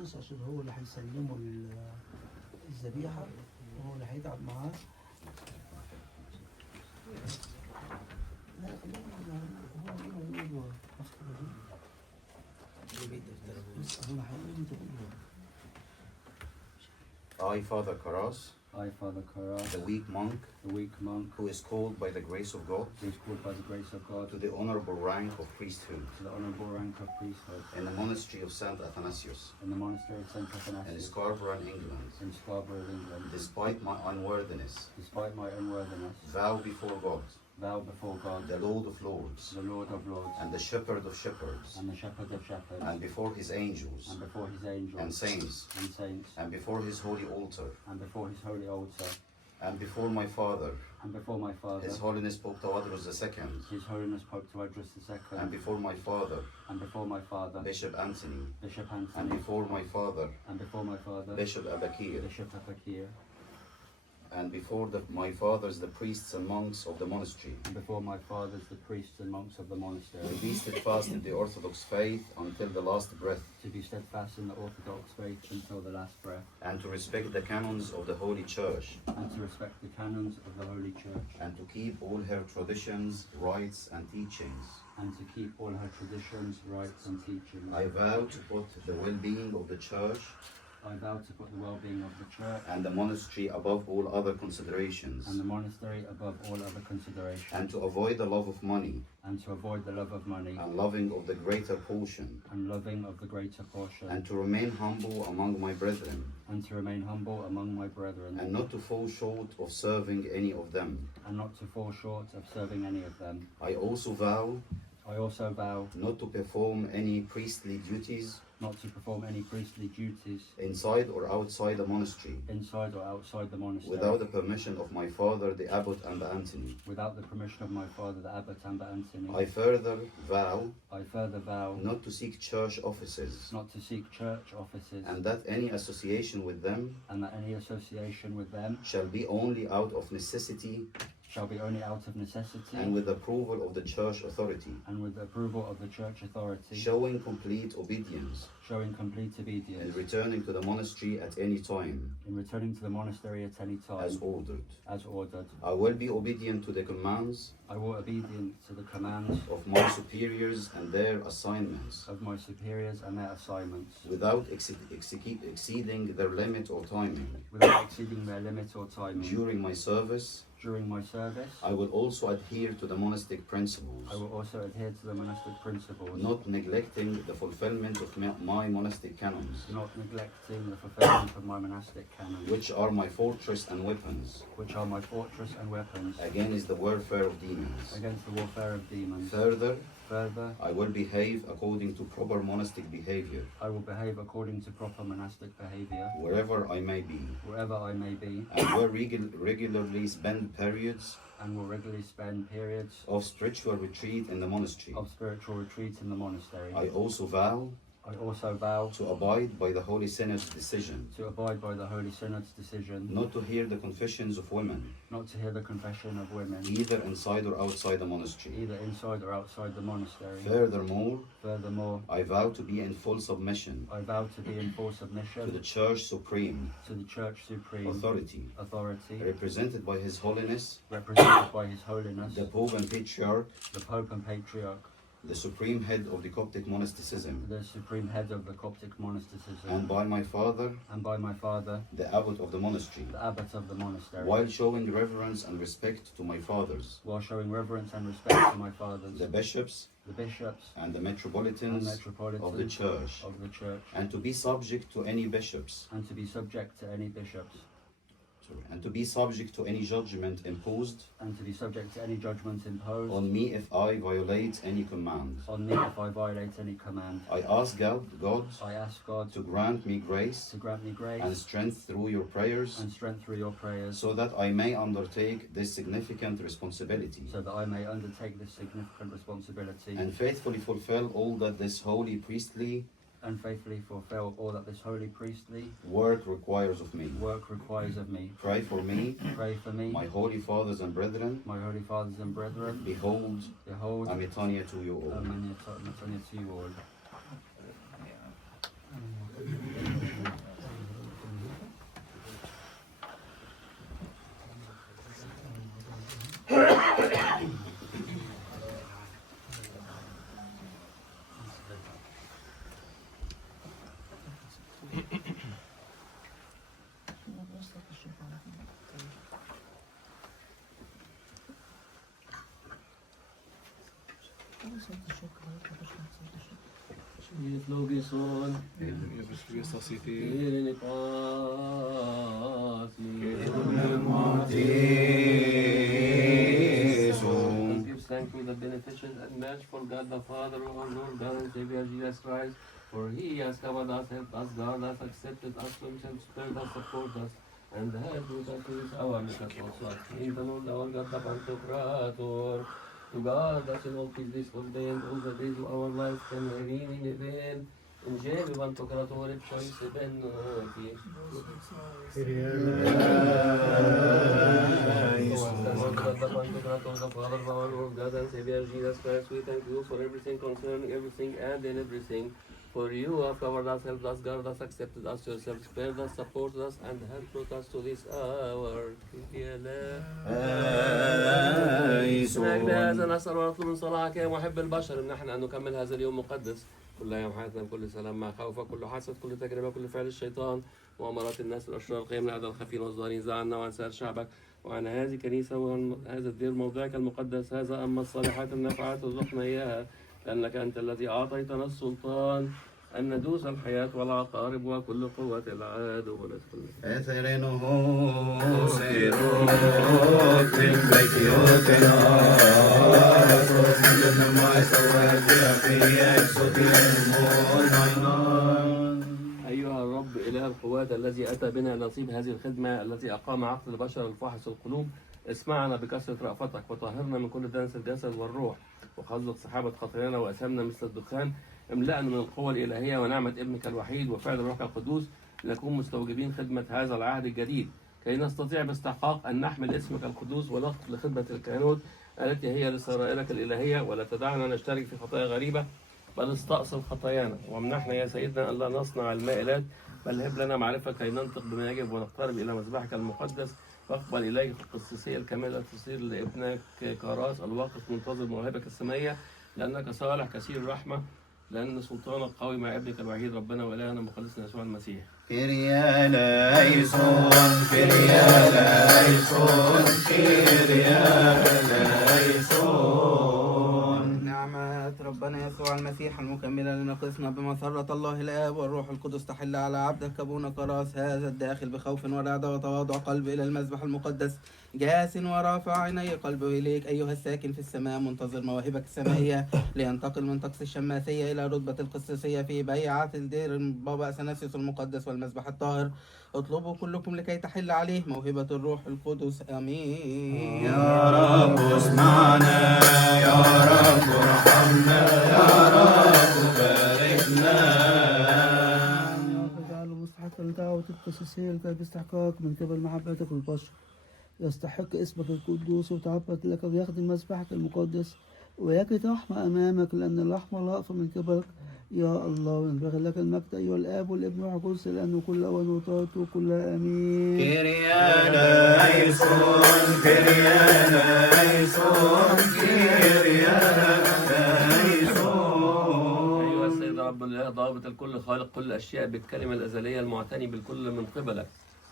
أغسطس عشان هو اللي هيسلمه الذبيحة وهو اللي هيتعب معاه. لا خلينا هو I, Father Karas, I, Father Karas, the weak monk, who is called by the grace of God is called by the grace of God to the honorable rank of priesthood to the honorable rank of priesthood in the monastery of Saint Athanasius in the monastery of St. in Athanasius Scarborough, England, in Scarborough, England, despite my unworthiness, despite my unworthiness, vow before God, the Lord of Lords, Lord of Lords, and the Shepherd of Shepherds, and the Shepherd of Shepherds, and before his angels, and before his angels, and saints, and before his holy altar, and before his holy altar, and before my Father, His Holiness Pope Tawadros II, His Holiness Pope Tawadros II, and before my Father, Bishop Anthony, and before my Father, Bishop Abakir, Abakir, and before my fathers, the priests and monks of the monastery, and before my fathers, the priests and monks of the monastery, to be steadfast in the Orthodox faith until the last breath, to be steadfast in the Orthodox faith until the last breath, and to respect the canons of the Holy Church, and to respect the canons of the Holy Church, and to keep all her traditions, rites, and teachings. and to keep all her traditions, rites, and teachings. I vow to put the well-being of the Church I vow to put the well-being of the Church and the monastery above all other considerations, and the monastery above all other considerations, and to avoid the love of money and to avoid the love of money and loving of the greater portion, and loving of the greater portion, and to remain humble among my brethren, and to remain humble among my brethren, and not to fall short of serving any of them. and not to fall short of serving any of them. I also vow not to perform any priestly duties to perform any priestly duties inside or outside the monastery inside or outside the monastery without the permission of my father, the abbot Amba Anthony. without the permission of my father, the abbot Amba Anthony. I further vow not to seek church offices, to seek church offices, and that any association with them and that any association with them shall be only out of necessity shall be only out of necessity and with approval of the church authority, and with the approval of the church authority, showing complete obedience obedience, and returning to the monastery at any time in returning to the monastery at any time as ordered. I will be obedient to the commands I will obedient to the commands of my superiors and their assignments of my superiors and their assignments without exceeding their limit or timing. without exceeding their limit or timing. During my service, I will also adhere to the monastic principles, not neglecting the fulfillment of my monastic canons, which are my fortress and weapons against the warfare of demons. Further, I will behave according to proper monastic behavior wherever I may be, and will regularly spend periods of spiritual retreat in the monastery. I also vow to abide by the Holy Synod's decision not to hear the confessions of women, either inside or outside the monastery. Furthermore, I vow to be in full submission to the Church Supreme Authority, represented by His Holiness, the Pope and Patriarch, the Supreme Head of the Coptic Monasticism, and by my Father, the Abbot of the monastery, while showing reverence and respect to my fathers, the bishops, and the metropolitans of the Church, and to be subject to any bishops, and to be subject to any judgment imposed on me if I violate any command. I ask God to grant me grace and strength through your prayers, so that I may undertake this significant responsibility and faithfully fulfill all that this holy priestly work requires of me. Pray for me, my holy fathers and brethren. Behold, Amitania to you all. Logison, and gives thanks to the beneficent and merciful God the Father of our Lord God and Savior Jesus Christ, for He has covered us, helped us, guarded us, accepted us to Himself, spared us, supported us, and has with us to His hour, make us also the Lord our God the Pantocrator, to guard us in all peace for day and all the days of our life, and reigning event. In Jebe Pantocrator, choice event. The Father of our Lord God and Savior Jesus Christ, we thank you for everything concerning everything and in everything. For you have covered us, helped us, guarded us, accepted us yourself, spared us, supported us, and have brought us to this hour. هذا نسأل ونطلب من صلاحك يا محب البشر ان احنا ان نكمل هذا اليوم مقدس كل ايام حياتنا بكل سلام مع خوف كل حسد كل تجربه كل فعل الشيطان وامارات الناس الاشرار القيم الاعداء الخفين والظاهرين زعلنا وعن سائر شعبك وعن هذه الكنيسه وعن هذا الدير موضعك المقدس هذا اما الصالحات النافعات ارزقنا اياها لانك انت الذي اعطيتنا السلطان أن ندوس الحياة والعقارب وكل قوة العدو أثرنه سيروت من بيتيوتنا رسول ما سوات في يكسب أيها الرب إله القوات الذي أتى بنا نصيب هذه الخدمة التي أقام عقل البشر الفاحص القلوب اسمعنا بكثرة رأفتك وطهرنا من كل دنس الجسد والروح وخلق سحابة خطايانا وأثامنا مثل الدخان املأنا من القوة الإلهية ونعمة ابنك الوحيد وفعل روحك القدوس لنكون مستوجبين خدمة هذا العهد الجديد كي نستطيع باستحقاق أن نحمل اسمك القدوس ونقف لخدمة الكهنوت التي هي لسرائرك الإلهية ولا تدعنا نشترك في خطايا غريبة بل استأصل خطايانا وامنحنا يا سيدنا أن لا نصنع المائلات بل هب لنا معرفة كي ننطق بما يجب ونقترب إلى مذبحك المقدس واقبل إليك القدسية الكاملة تصير لابنك كراس الواقف منتظر مواهبك السمائية لأنك صالح كثير الرحمة لأن سلطانك قوي مع ابنك الوحيد ربنا وإلهنا مخلصنا يسوع المسيح. كيريا لايسون كيريا لايسون كيريا لايسون. نعمة ربنا يسوع المسيح المكملة لنقصنا بمسرة الله الآب والروح القدس تحل على عبدك أبونا كراس هذا الداخل بخوف ورعدة وتواضع قلب إلى المذبح المقدس جاس ورافع عيني قلبه إليك أيها الساكن في السماء منتظر مواهبك السمائية لينتقل من طقس الشماسية إلى رتبة القسيسية في بيعة الدير البابا أثناسيوس المقدس والمذبح الطاهر اطلبوا كلكم لكي تحل عليه موهبة الروح القدس آمين. يا رب اسمعنا يا رب ارحمنا يا رب باركنا. اجعله مستحقا لدعوة القسيسية لكي باستحقاق من قبل محبتك البشر يستحق اسمك القدوس وتعبد لك ويخدم مسبحك المقدس ويجد رحمة أمامك لأن الرحمة رأفة من قبلك يا الله وينبغي لك المجد أيها الآب والابن والروح القدس لأنه كل أوان وطاعته وكلها آمين. كيريا لايسون كيريا لايسون كيريا لايسون. أيها السيد رب الإله ضابط الكل خالق كل الأشياء بالكلمة الأزلية المعتني بالكل من قبلك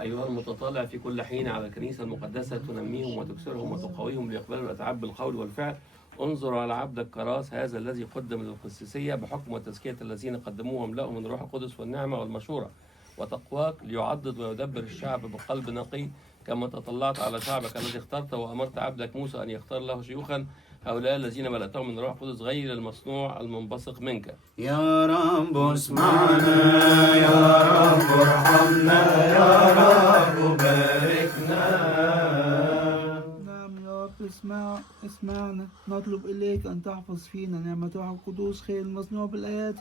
أيها المتطلع في كل حين على الكنيسة المقدسة تنميهم وتكسرهم وتقويهم ليقبلوا الأتعاب بالقول والفعل انظر على عبدك كراس هذا الذي قدم للقسيسية بحكم وتزكية الذين قدموه واملأهم من الروح القدس والنعمة والمشورة وتقواك ليعضد ويدبر الشعب بقلب نقي كما تطلعت على شعبك الذي اخترته وأمرت عبدك موسى أن يختار له شيوخا هؤلاء الذين ملأتهم من الروح القدس غير المصنوع المنبثق منك. يا رب اسمعنا يا رب ارحمنا يا رب باركنا. نعم يا رب اسمعنا نطلب إليك أن تحفظ فينا نعمة روح القدوس خير المصنوع بالآيات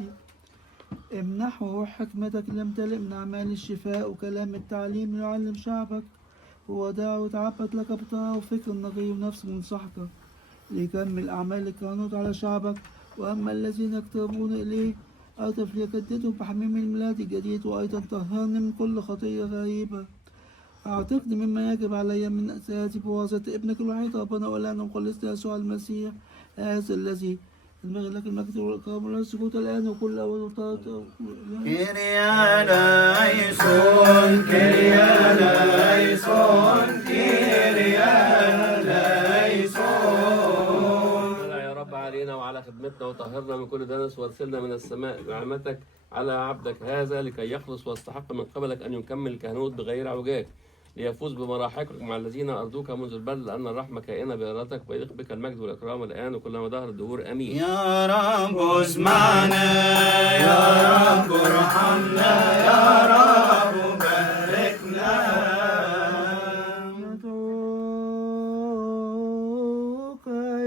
امنحه روح حكمتك ليمتلئ من أعمال الشفاء وكلام التعليم ليعلم شعبك هو داعي وتعبد لك بطاعة وفكر نقي ونفس منصحك ليكمل أعمال الكهنوت على شعبك وأما الذين يقتربون إليه ألطف ليجددهم بحميم الميلاد الجديد وأيضا طهرني من كل خطية غريبة أعتقني مما يجب علي من أساسي بواسطة ابنك الوحيد ربنا وإلهنا ومخلصنا يسوع المسيح هذا الذي ينبغي لك المجد والإكرام والسجود الآن وكل أول وطاعة. كيريا لايسون كيريا لايسون كيريا لايسون. يا رب علينا وعلى على خدمتنا وطهرنا من كل دنس وارسلنا من السماء نعمتك على عبدك هذا لكي يخلص ويستحق من قبلك أن يكمل الكهنوت بغير عوجاج ليفوز بمراحقك مع الذين أرضوك منذ البدء لأن الرحمة كائنة بإرادتك ويليق بك المجد والإكرام الآن وكلما دهر الدهور آمين. يا رب اسمعنا يا رب ارحمنا يا رب باركنا. ندعوك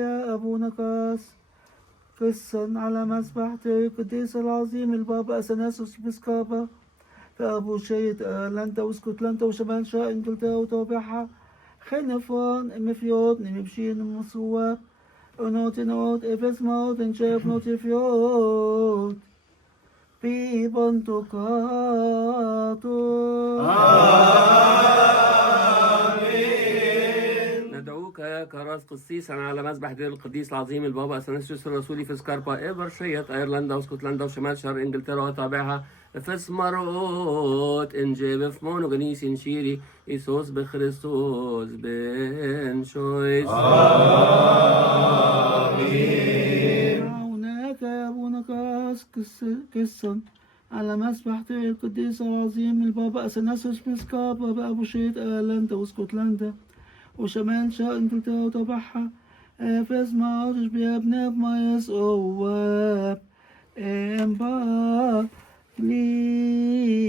يا أبونا قسا على مسبحة القديس العظيم البابا أثناسيوس بسكابا فأبو شيت أيرلندا واسكتلندا وشمال شرق إنجلترا وتوابعها خنفون إمفيوت نمبشين ومصواب ونوت إفس موت إنشاف نوتيفيوت في بنتقاطو. ندعوك يا كراس قسيسا على مذبح دير القديس العظيم البابا أثناسيوس الرسولي في سكاربا إيفرشية أيرلندا واسكتلندا وشمال شرق إنجلترا وتابعها فس مروت إنجيب في مونوغنيس إنشيري إيسوس بخريستوس بن شويس. آمين. هناك يا أبونا قسا على مسبح القديس العظيم البابا أثناسيوس بسكابا بأبو شيت أيرلندا واسكتلندا وشمال شرق إنجلترا وتابعها فاز معرش بأبناء مايس أواب إمبا ليتو.